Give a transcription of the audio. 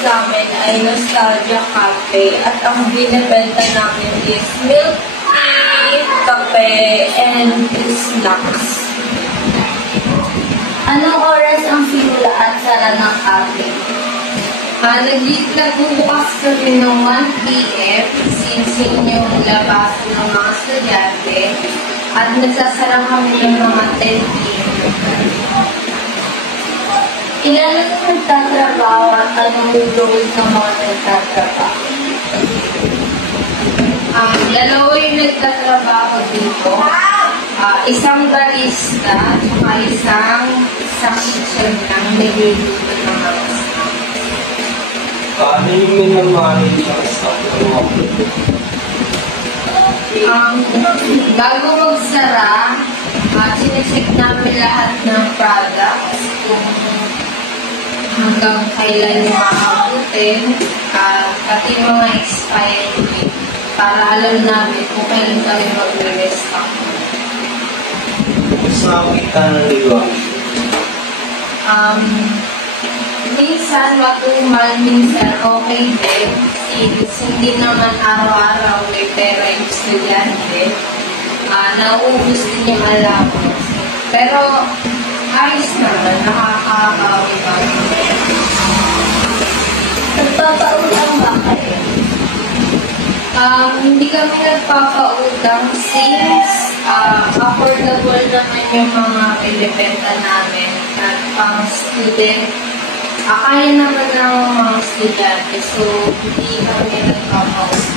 namin ay Nostalgia Cafe at ang binibenta namin is milk tea, kape, and snacks. Anong oras ang simula at sara ng cafe? Nagbubukas kami ng 1 p.m. since yun yung labasan ng mga estudyante at nagsasara kami ng mga 10 p.m. Ilan ang nagtatrabaho at anong role ng mga nagtatrabaho? Dalawa yung nagtatrabaho dito. Isang barista at isang kitchen lang nagluluto ng mga snacks. Ano yung minamanage ang staff mo? Bago magsara, sinecheck namin lahat ng products kung hanggang kailan yung makakabutin, pati mga expired date para alam namin kung kailan kami mag-restock. Mas nakakita ng liwanag. Minsan matumal, minsan okay din. Since hindi naman araw-araw may pera yung estudyante, nauubos din yung allowance. Pero ayos naman, nakakabawi pa. Nagpapautang ba kayo? Hindi kami nagpapautang since affordable naman yung mga binibenta namin at pang student. Kaya naman ng mga estudyante, so hindi kami nagpapautang.